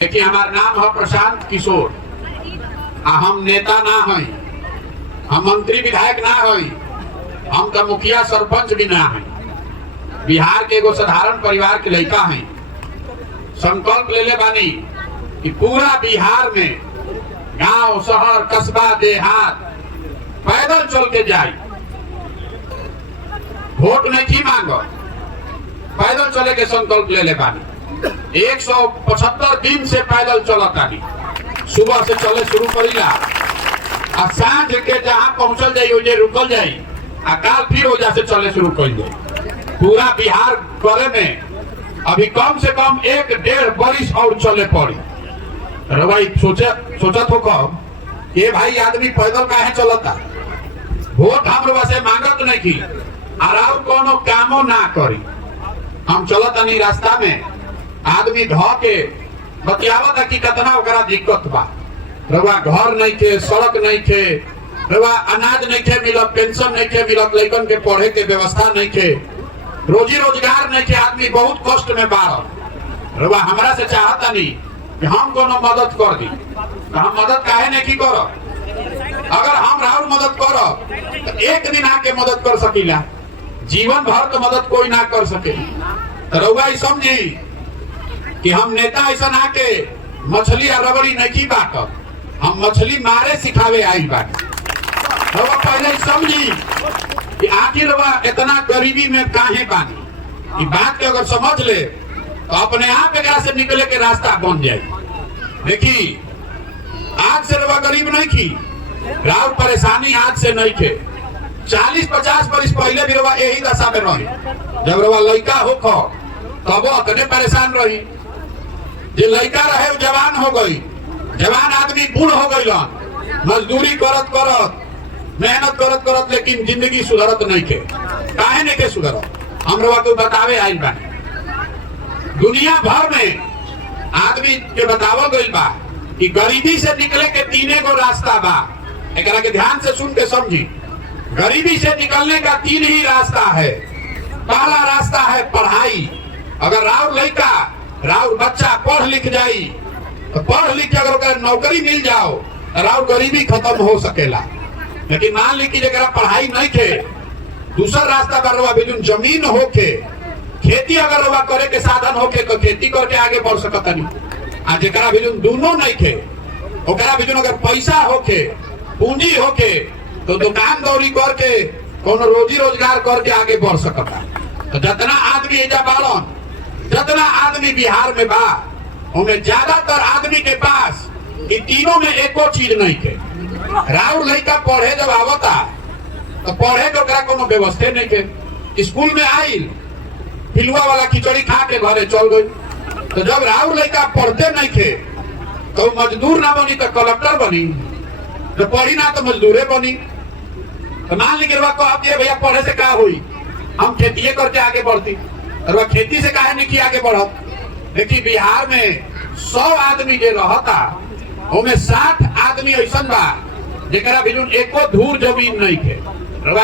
देखिए, हमार नाम है प्रशांत किशोर। हम नेता ना हई, हम मंत्री विधायक ना हई, हम तो मुखिया सरपंच भी ना हई। बिहार के एगो साधारण परिवार के लड़का हैं। संकल्प ले ले बानी कि पूरा बिहार में गांव, शहर, कस्बा, देहात पैदल चल के जाए। वोट नहीं मांगो, पैदल चले के संकल्प ले ले बानी। 175 दिन से पैदल चलतानी। सुबह से चले शुरू करीला आ सांझ के जहाँ पहुंचल जाई ओजे रुकल जाई आ काल फिर ओजा से चले शुरू कर जाई। पूरा बिहार करे में अभी कम से कम 1-1.5 वर्ष और चले पड़ी। भाई सोचत हो कब ये भाई आदमी पैदल काहे चलता। वोट हम वैसे मांगत नहीं की और कोनो कामो ना करी। हम चलतानी रास्ता में आदमी ढ के बतियावत है कि कितना ओकरा दिक्कत बा। रवा घर नहीं थे, सड़क नहीं थे, रवा अनाज नहीं थे मिलत, पेंशन नहीं थे मिलत, लड़कन के पढ़े के व्यवस्था नहीं थे, रोजी रोजगार नहीं थे, आदमी बहुत कष्ट में बार। रवा हमरा से चाहता नहीं कि हम कोनो मदद कर दी, तो हम मदद काहे नहीं की करो। अगर हम राहुल मदद करो तो एक दिन आके मदद कर सकीला, जीवन भर तो मदद कोई ना कर सके। रउआ समझी कि हम नेता ऐसा आके मछली और रबड़ी नहीं बांटब, हम मछली मारे सिखावे आई बाटे। पहले समझी कि आखिर वह इतना गरीबी में काहे बानी। बात के अगर समझ ले तो अपने आप एक से निकले के रास्ता बन जाए। देखी, आज से रवा गरीब नहीं की, राव परेशानी आज से नहीं थे। 40-50 वर्ष पहले भी रवा यही दशा में रही। जब रवा लड़का हो तब अतने परेशान रही। जो लड़का रहे जवान हो गई, जवान आदमी बूढ़ हो गई, मजदूरी करत करत, मेहनत करत करत, लेकिन जिंदगी सुधरत नहीं के। काहे नहीं के सुधरत, हम रवा को बतावे आइल बा। दुनिया भर में आदमी के बतावल गइल बा कि गरीबी से निकले के 3 गो रास्ता बा। एकरा के ध्यान से सुन के समझी। गरीबी से निकलने का 3 ही रास्ता है। पहला रास्ता है पढ़ाई। अगर राउर लड़का, राउर बच्चा पढ़ लिख जाई तो पढ़ लिख के अगर नौकरी मिल जाओ तो राउर गरीबी खत्म हो सकेला। लेकिन मान ली कि जरा पढ़ाई नहीं थे, दूसरा रास्ता बरवा बिजुन जमीन होके, खेती अगर रवा करे के साधन होके तो खेती करके आगे बढ़ सकता नहीं। आज जरा बिजुन दोनों नहीं थे, ओकरा बिजुन अगर पैसा होके, पूंजी होके तो दुकान दौरी करके कोनो रोजी रोजगार करके आगे बढ़ सकता। तो जितना आदमी एजा बालन, जितना आदमी बिहार में बा, उनमें ज्यादातर आदमी के पास ये तीनों में एको चीज नहीं थे। राउर लड़का पढ़े जब आवता तो पढ़े तो कोनो व्यवस्था नहीं थे। स्कूल में आइल, फिलुआ वाला खिचड़ी खा के घरे चल गई। तो जब राउर लड़का पढ़ते नहीं थे तो मजदूर ना बनी तो कलेक्टर बनी, तो पढ़ी ना तो मजदूरे बनी। तो मान ली भैया पढ़े से क्या हुई, हम खेती करके आगे बढ़ती, और वह खेती से काहे नहीं की आगे बढ़त। देखिए, बिहार में 100 आदमी जो रहता, उनमें 60 आदमी ऐसा बा जरा भी एको धूर जमीन नहीं थे।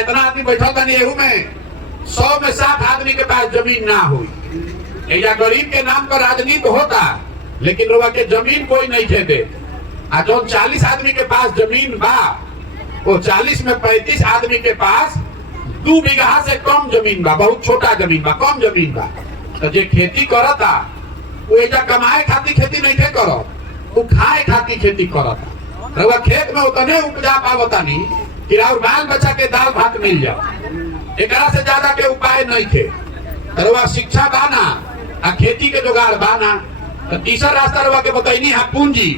इतना आदमी बैठल था एहू में 100 में 60 आदमी के पास जमीन ना हुई। या गरीब के नाम पर राजनीति होता, लेकिन रवा के जमीन कोई नहीं थे दे। आज जो 40 आदमी के पास जमीन बा, वो 40 में 35 आदमी के पास 2 बीघा से कम जमीन बा, बहुत छोटा जमीन बा, कम जमीन बा। तो जे खेती करता वो एजा कमाए खातिर खेती नहीं थे करत, वो खाए खातिर खेती करता। रवा खेत में उतने उपजा पावता नहीं कि राउर बाल बच्चा के दाल भात मिल जाओ। एकरा से ज्यादा के उपाय नहीं थे। रवा शिक्षा बाना आ खेती के जुगाड़ बाना। तो तीसरा रास्ता रवा के बताइनी है पूंजी।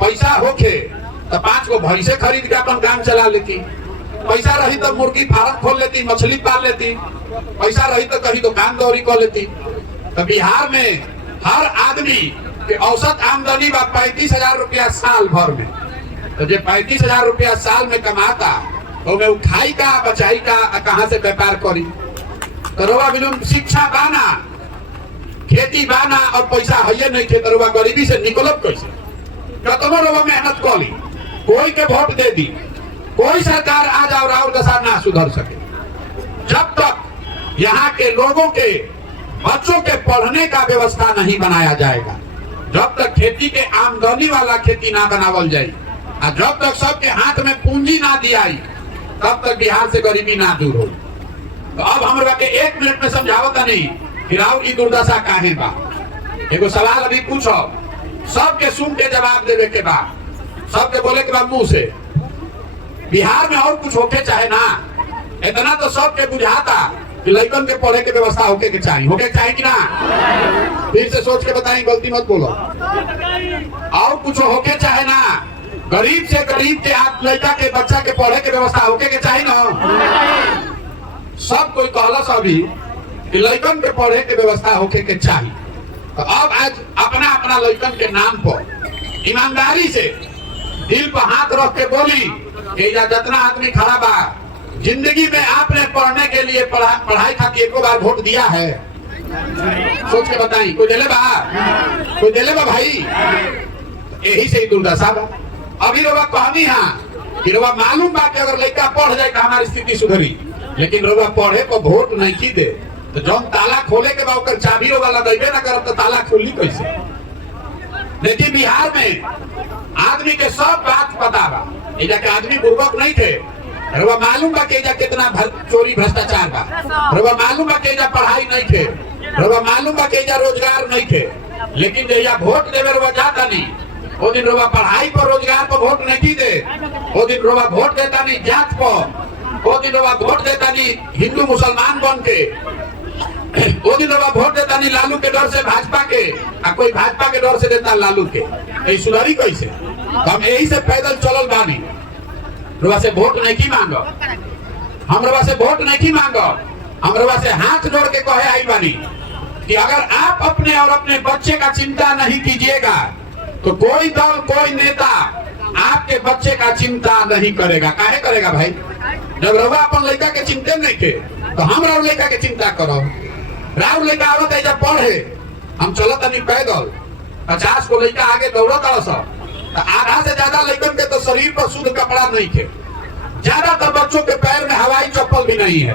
पैसा होके तो 5 गो भैंसे खरीद के अपन काम चला लेती, पैसा रही तो मुर्गी फार्म खोल लेती, मछली पाल लेती, पैसा रही तो कहीं दुकान दौरी कर लेती। तो बिहार में हर आदमी के औसत आमदनी बा 35,000 रुपया साल भर में। तो जो 35,000 रुपया साल में कमाता तो मैं उठाई का, बचाई का, कहाँ से व्यापार करी। तो रवा बिजुन शिक्षा बाना, खेती बाना और पैसा है नहीं थे, तो रवा गरीबी से निकलब कैसे। कतनो रवा मेहनत कर ली, कोई के वोट दे दी, कोई सरकार आ जाओ राउर दशा ना सुधर सके। जब तक यहाँ के लोगों के, बच्चों के पढ़ने का व्यवस्था नहीं बनाया जाएगा, जब तक खेती के आमदनी वाला खेती ना बनावल जाये और जब तक सबके हाथ में पूंजी ना दियाई तब तक बिहार से गरीबी ना दूर हो। तो अब हमरा के 1 मिनट में समझावता नहीं कि राव की दुर्दशा काहे बा। एगो सवाल अभी पूछो, सबके सुन के जवाब देवे के बाद, सबके बोले के बाद मुंह से। बिहार में और कुछ होके चाहे ना, इतना तो सबके बुझाता कि लड़कन के पढ़े के व्यवस्था होके के चाहिए कि ना। फिर से सोच के बताएं, गलती मत बोलो। और कुछ होके चाहे ना, गरीब से गरीब के आप लड़का के बच्चा के पढ़े के व्यवस्था होके के चाहिए ना। सब कोई कहलस अभी कि लड़कन के पढ़े के व्यवस्था होके के चाहिए। तो अब आज अपना अपना लड़कन के नाम पर ईमानदारी से दिल पर हाथ रख के बोली कि जितना आदमी खड़ा बा, जिंदगी में आपने पढ़ने के लिए पढ़ाई खातिर एको बार वोट दिया है? सोच के बताई, कोई दिले बा भाई? यही से ही दुर्दशा बा। अभी रोबा कहनी है कि रोबा मालूम बा कि अगर लड़का पढ़ जाए तो हमारी स्थिति सुधरी, लेकिन रोबा पढ़े को वोट नहीं की दे तो जौन ताला खोले के बाद चाबी रोबा लगेबे ना करब तो ताला खोली कैसे? लेकिन बिहार में आदमी के सब बात पता बा। एजा के आदमी बुर्बक नहीं थे। रवा मालूम बा कि एजा कितना चोरी भ्रष्टाचार बा। रवा मालूम बा कि एजा पढ़ाई नहीं थे। रवा मालूम बा कि एजा रोजगार नहीं थे। लेकिन जहिया वोट देवे रवा जाता नहीं, वो दिन रवा पढ़ाई पर रोजगार पर वोट नहीं दे। वो दिन रवा वोट देता नहीं जात पर। वो दिन रवा वोट देता नहीं हिंदू मुसलमान बन के। वो दिन रवा वोट देता नहीं लालू के डर से भाजपा के, और कोई भाजपा के डर से देता लालू के। सुधरी कैसे? हम यही से पैदल चलल बानी। रवा से वोट नहीं मांगो, हम रवा से वोट नहीं मांगो, हम रवा से हाथ जोड़ के कहे आई बानी कि अगर आप अपने और अपने बच्चे का चिंता नहीं कीजिएगा तो कोई दल कोई नेता आपके बच्चे का चिंता नहीं करेगा। काहे करेगा भाई? जब रवा अपन लड़का के चिंता नहीं थे तो हम राव लड़का के चिंता करो। राव लड़का आवत है जब पढ़े, हम चलत नहीं पैदल, 50 को लड़का आगे दौड़त आधा से ज्यादा लड़कन के तो शरीर पर शुद्ध कपड़ा नहीं थे। ज्यादातर बच्चों के पैर में हवाई चप्पल भी नहीं है।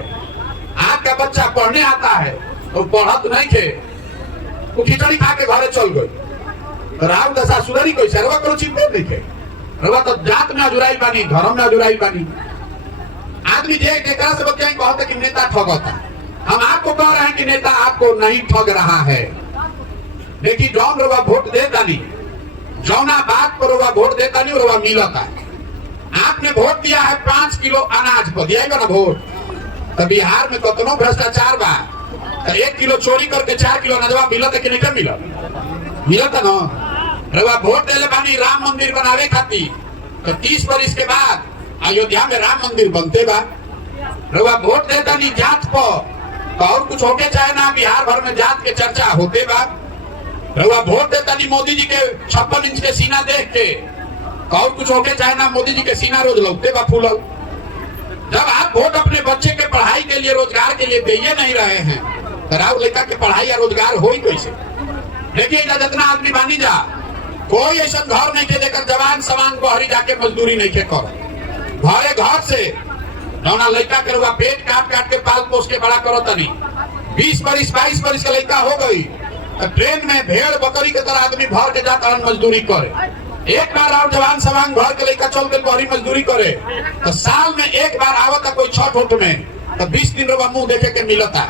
आज का बच्चा पढ़ने आता है तो पढ़त नहीं थे, तो खिचड़ी खा के घरे चल गई। राव दशा सुधरी कोई सरवा करो चिंता नहीं थे। रवा तो जात में जुड़ाई बानी, धर्म में जुड़ाई बानी। आदमी जेकरा से बच्चा कहते कि नेता ठगता। हम आपको कह रहे हैं कि नेता आपको नहीं ठग रहा है। देखिए जौन रवा वोट देता नहीं, जौना बात पर रवा वोट देता नहीं रवा मिलता है। आपने वोट दिया है 5 किलो अनाज पर, दिया ना वोट? तो बिहार में कितनो भ्रष्टाचार बा। तो 1 किलो चोरी करके 4 किलो अनाजवा मिलता कि नहीं मिलता ना? रवा वोट देले बानी राम मंदिर बनावे खातिर, तो 30 बरिस के बाद अयोध्या में राम मंदिर बनते बा। रवा वोट देता नहीं जात पर, तो और कुछ होके चाहे ना, बिहार भर में जात के चर्चा होते बा। रवा वोट देता नहीं मोदी जी के 56 इंच के सीना देख के, तो और कुछ होके चाहे ना, मोदी जी के सीना रोज लगते बा फूलल। जब आप वोट अपने बच्चे के पढ़ाई के लिए, रोजगार के लिए दे नहीं रहे हैं, तो राव लड़का के पढ़ाई या रोजगार हो ही कैसे? देखिए जितना आदमी बानी जा, कोई ऐसा घर नहीं के देकर जवान समान बहरी जाके मजदूरी नहीं के करो। घरे घर से जौना लड़का के रुआ पेट काट काट के पाल पोस के बड़ा करो तनी 20 बरिस 22 बरिस का लड़का हो गई तो ट्रेन में भेड़ बकरी के तरह आदमी भर के जाता मजदूरी करे। एक बार और जवान सवान घर के लड़का चल के बहरी मजदूरी करे तो साल में एक बार आवता कोई छठ उठ में तो 20 दिन रुआ मुंह देखे के मिलता,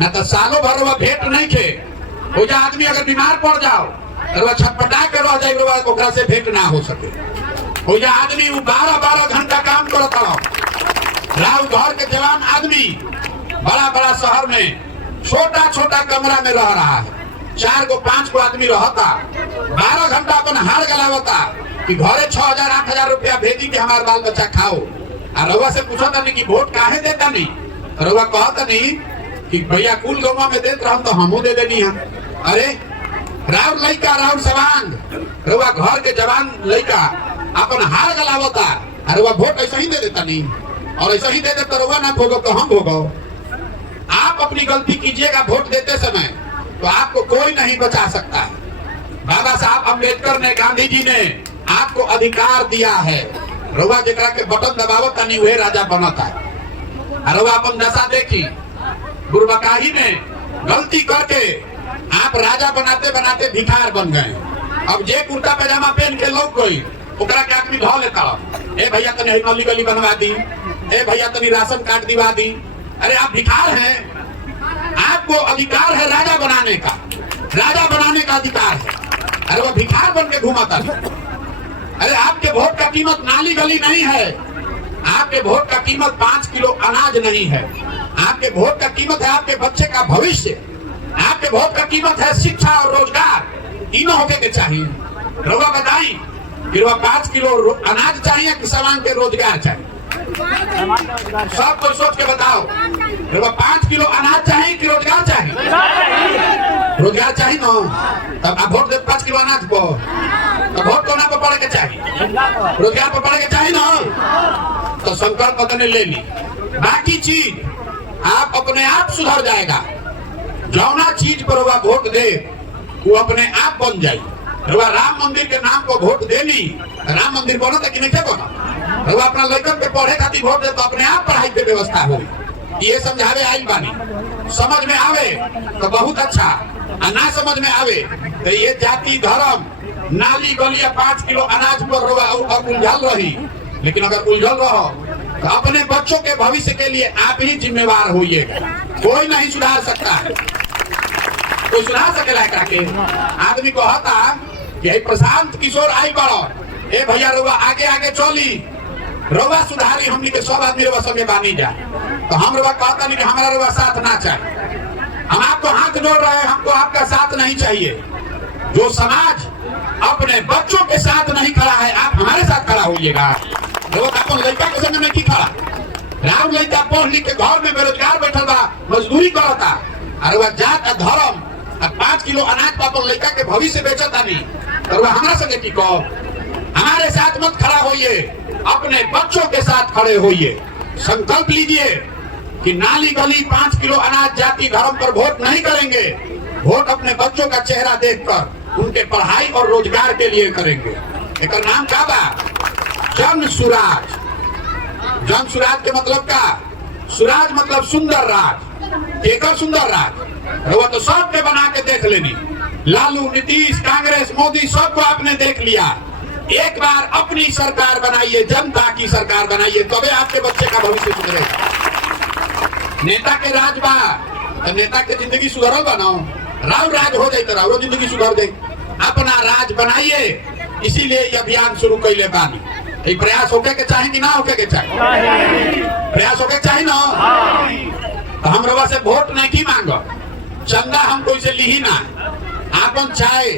ना तो सालों भर रुआ भेंट नहीं खे। वो जो आदमी अगर बीमार पड़ जाओ तो छटपटा के रह जाए, ओकरा से भेंट ना हो सके। वो जो आदमी 12-12 घंटा काम करता राव घर के जवान आदमी बड़ा बड़ा शहर में छोटा छोटा कमरा में रह रहा है, 4 को 5 को आदमी रहता, 12 घंटा अपन हार गलावता कि घरे 6,000-8,000 रुपया भेजी के हमारे बाल बच्चा खाओ। और रउआ से पूछा था नहीं कि वोट काहे देता नहीं, रउआ कहता नहीं कि भैया कुल गौवा में देते रहम तो हमू दे देनी है। अरे राव लड़का राव सवांग रउआ घर के जवान लड़का अपन हार गलावता और रउआ वोट ऐसा ही दे देता नहीं, और ऐसा ही दे दे तो रउआ ना भोगो तो हम भोगो। आप अपनी गलती कीजिएगा वोट देते समय तो आपको कोई नहीं बचा सकता है। बाबा साहब अम्बेडकर ने, गांधी जी ने आपको अधिकार दिया है। रउआ जेकरा के बटन दबावता नहीं वह राजा बनता है। रउआ अपन दशा देखी, बुरबकाही में गलती करके आप राजा बनाते बनाते भिखार बन गए। अब जे कुर्ता पैजामा पहन के लोग कोई ओकरा के आदमी ढो लेता, ए भैया तनी गली गली बनवा दी, ए भैया तनी राशन कार्ड दिवा दी। अरे आप भिखार हैं, आपको अधिकार है राजा बनाने का, राजा बनाने का अधिकार है। अरे वो भिखार बन के घूमाता है। अरे आपके वोट का कीमत नाली गली नहीं है, आपके वोट का कीमत 5 किलो अनाज नहीं है, आपके वोट का कीमत है आपके बच्चे का भविष्य, आपके वोट का कीमत है शिक्षा और रोजगार। तीनों होके के चाहिए। रउआ बताई कि 5 किलो अनाज चाहिए कि सामान के रोजगार चाहिए? सब कोई सोच के बताओ, 5 किलो अनाज चाहिए कि रोजगार चाहिए? रोजगार चाहिए ना, तब आप वोट दे 5 किलो अनाज को, तो वोट कोना पर पड़े के चाहिए? रोजगार पर पड़े के चाहिए ना। तो संकल्प पत्नी ले ली, बाकी चीज आप अपने आप सुधर जाएगा। जौना चीज पर वह वोट दे वो अपने आप बन जाए। राम मंदिर के नाम को वोट देनी, राम मंदिर बनो तो कि नहीं बनो? अपना लड़कन के पढ़े खातिर वोट दे तो अपने आप पढ़ाई के व्यवस्था हो। ये समझावे आई बानी, समझ में आवे तो बहुत अच्छा, और ना समझ में आवे तो ये जाति धर्म नाली गली 5 किलो अनाज पर उलझल रही। लेकिन अगर उलझल रहो तो अपने बच्चों के भविष्य के लिए आप ही जिम्मेवार होइएगा। कोई नहीं सुधार सकता है, कोई सुधार सकेला के? आदमी कहता कि प्रशांत किशोर आई बड़ो, ए भैया रउआ आगे आगे चली, रउआ सुधारी, हमनी के सब आदमी रउआ संगे बानी जा। तो हम रउआ कहता नहीं कि हमारा रउआ साथ ना चाहिए, हम आपको हाथ जोड़ रहे हैं, हमको आपका साथ नहीं चाहिए। जो समाज अपने बच्चों के साथ नहीं खड़ा है, आप हमारे साथ खड़ा होइएगा। अपन लड़का के संग नहीं खड़ा, राम लड़का पढ़ लिख के घर में बेरोजगार बैठल बा, मजदूरी करता, अरे वह जात धर्म 5 किलो अनाज पर अपन लड़का के भविष्य बेचता नहीं, और वह हमारा संगे की कहो? हमारे साथ मत खड़ा होइए, अपने बच्चों के साथ खड़े होइए। संकल्प लीजिए कि नाली गली 5 किलो अनाज जाति धर्म पर वोट नहीं करेंगे, वोट अपने बच्चों का चेहरा देखकर उनके पढ़ाई और रोजगार के लिए करेंगे। एक नाम क्या बा? जन सुराज। जन सुराज के मतलब क्या? सुराज मतलब सुंदर राज। एक सुंदर राज वो तो सबके बना के देख लेनी, लालू, नीतीश, कांग्रेस, मोदी सबको आपने देख लिया। एक बार अपनी सरकार बनाइए, जनता की सरकार बनाइए, तबे आपके बच्चे का भविष्य सुधरेगा। नेता के राज बा तो नेता के जिंदगी सुधरल बनाओ, राव राज हो जाए तो राव जिंदगी सुधर जाए। अपना राज बनाइए, इसीलिए ये अभियान शुरू कैले बानी। ये प्रयास होके के चाहे कि ना होके के चाहे? प्रयास होके चाहे ना। तो हम रवा से वोट नहीं की मांगो, चंदा हम कोई से ली ना, आपन चाय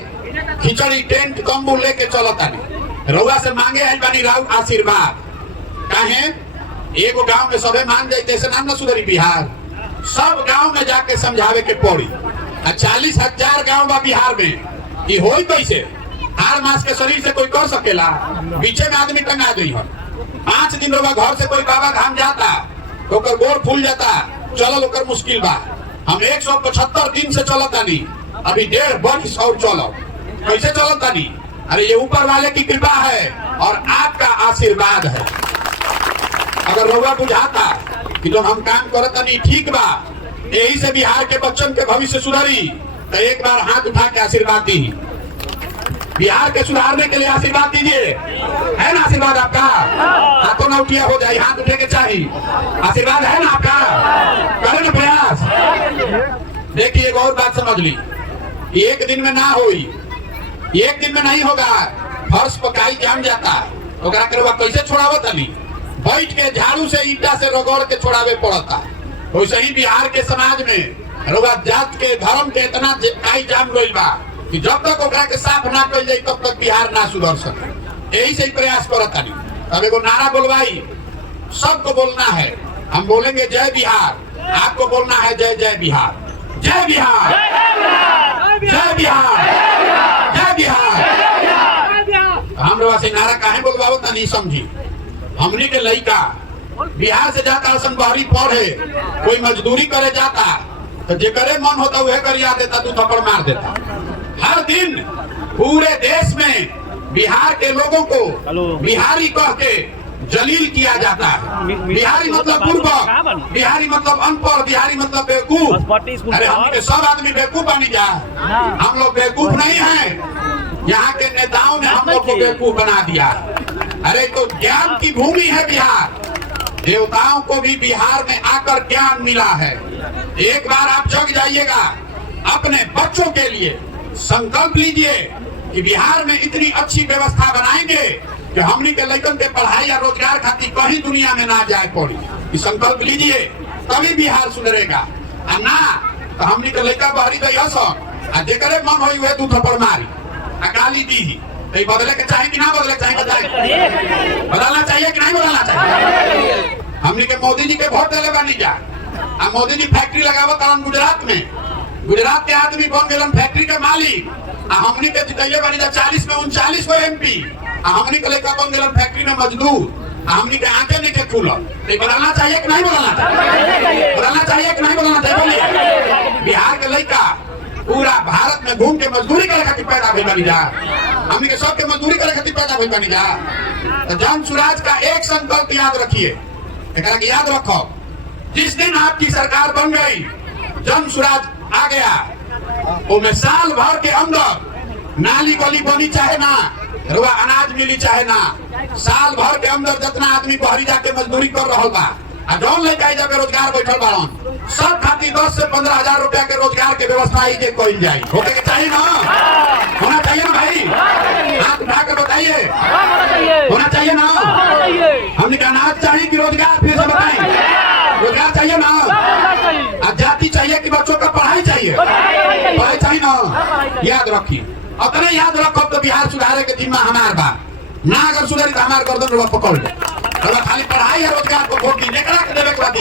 खिचड़ी टेंट तंबू लेके चलता नहीं, रउआ से मांगे आई बानी राव आशीर्वाद। काहे? एगो गांव में सबे मान जाते से नाम न सुधरी बिहार, सब गांव में जाके समझावे के पड़ी। 40,000 गांव बा बिहार में, ये होई कैसे? हर मास के शरीर से कोई कर सकेला? पीछे में आदमी टंगा गई है। 5 दिन रउआ घर से कोई बाबा धाम जाता तो गोर फूल जाता, चलो ओकर मुश्किल बा। हम 175 दिन से चलता नहीं, अभी 1.5 वर्ष और चलो, कैसे चलता नहीं? अरे ये ऊपर वाले की कृपा है और आपका आशीर्वाद है। अगर रउआ बुझाता कि जो हम काम करता नहीं ठीक बा, यही से बिहार के बच्चन के भविष्य सुधरी, तो एक बार हाथ उठा के आशीर्वाद दी। बिहार के सुधारने के लिए आशीर्वाद दीजिए, है ना आशीर्वाद आपका? हाथों ना उठिया हो जाए, हाथ उठे के चाहिए। आशीर्वाद है ना आपका? करें ना प्रयास। देखिए एक और बात समझ ली, एक दिन में ना होई, एक दिन में नहीं होगा। फर्श पकाई जाम जाता, ओकरा के रउआ कैसे छोड़ावत नहीं? बैठ के झाड़ू से ईटा से रगड़ के छोड़ावे पड़ता। वैसे ही बिहार के समाज में रउआ जात के धर्म के इतना काई जाम गइल बा कि जब तक ओकरा के साफ ना कइल जाए तब तक बिहार ना सुधर सके। यही से ही प्रयास करता नहीं। अब एगो नारा बोलवाई, सबको बोलना है, हम बोलेंगे जय बिहार, आपको बोलना है जय जय बिहार, जय बिहार, जय बिहार, जय बिहार। हम रउआ से नारा काहे बोलवाओ ता नहीं समझी। हमनी के लड़का बिहार से जाता सन बाहरी पढ़े, कोई मजदूरी करे जाता तो जेकरे मन होता वह करिया देता, 2 थप्पड़ मार देता। हर दिन पूरे देश में बिहार के लोगों को बिहारी कह के जलील किया जाता है। बिहारी मतलब पूर्वक, बिहारी मतलब अनपढ़, बिहारी मतलब बेवकूफ। अरे हम सब आदमी बेवकूफ बनी जा, हम लोग बेवकूफ नहीं हैं। यहाँ के नेताओं ने हम लोग को बेवकूफ बना दिया। अरे तो ज्ञान की भूमि है बिहार, देवताओं को भी बिहार में आकर ज्ञान मिला है। एक बार आप जग जाइएगा, अपने बच्चों के लिए संकल्प लीजिए कि बिहार में इतनी अच्छी व्यवस्था बनाएंगे कि हमनी के लड़कन के पढ़ाई या रोजगार खातिर कहीं दुनिया में ना जाए पड़ी। ये संकल्प लीजिए, तभी बिहार सुधरेगा। आ ना तो हमनी के लड़का बहरी दई हसन, जेकरे मन होई हुए 2 थप्पड़ मारी आ गाली दी। तो बदले के चाहे कि ना बदले के चाहे, बताए बदलना चाहिए कि नहीं बदलना चाहिए? हमनी के मोदी जी के वोट दिले बानी जा, आ मोदी जी फैक्ट्री लगावत गुजरात में, गुजरात के आदमी बन गए फैक्ट्री के मालिक। आ हमनी के जितैले बानी जा 40 में 39 को MP, आ हमनी के लड़का बन गए फैक्ट्री में मजदूर। हमनी के आंखें नहीं के खुलल। तो बदलना चाहिए कि नहीं बदलना चाहिए? बदलना चाहिए कि नहीं बदलना चाहिए? बोलिए। बिहार के लड़का पूरा भारत में घूम के मजदूरी करे खातिर पैदा भइल बानी जा, हमनी के सबके मजदूरी करे खातिर पैदा भइल बानी जा। तो जन स्वराज का एक संकल्प याद रखिए, एकरा के याद रखो, जिस दिन आपकी सरकार बन गई, जन स्वराज आ गया, उसमें साल भर के अंदर नाली गली बनी चाहे ना, रुआ अनाज मिली चाहे ना, साल भर के अंदर जितना आदमी बहरी जाके मजदूरी कर रहा बा, आ जौन लेके जब बेरोजगार बैठल बाड़न, सब खातिर 10 से 15 हजार रुपया के रोजगार के व्यवस्था ही कइल जाए। होके के चाहिए ना, होना चाहिए ना भाई, हाथ उठा के बताइए, होना चाहिए ना? हमने कहा अनाज चाहिए कि रोजगार? फिर से बताएं, रोजगार चाहिए ना? जाति चाहिए कि बच्चों का पढ़ाई चाहिए? पढ़ाई चाहिए ना? याद रखिए, अपने याद रखो तो बिहार सुधारे के जिम्मा हमार बा ना। अगर सुधारी तो हमार गर्दन पकड़ ले, खाली पढ़ाई है रोजगार को वोट दी, देवे के बाद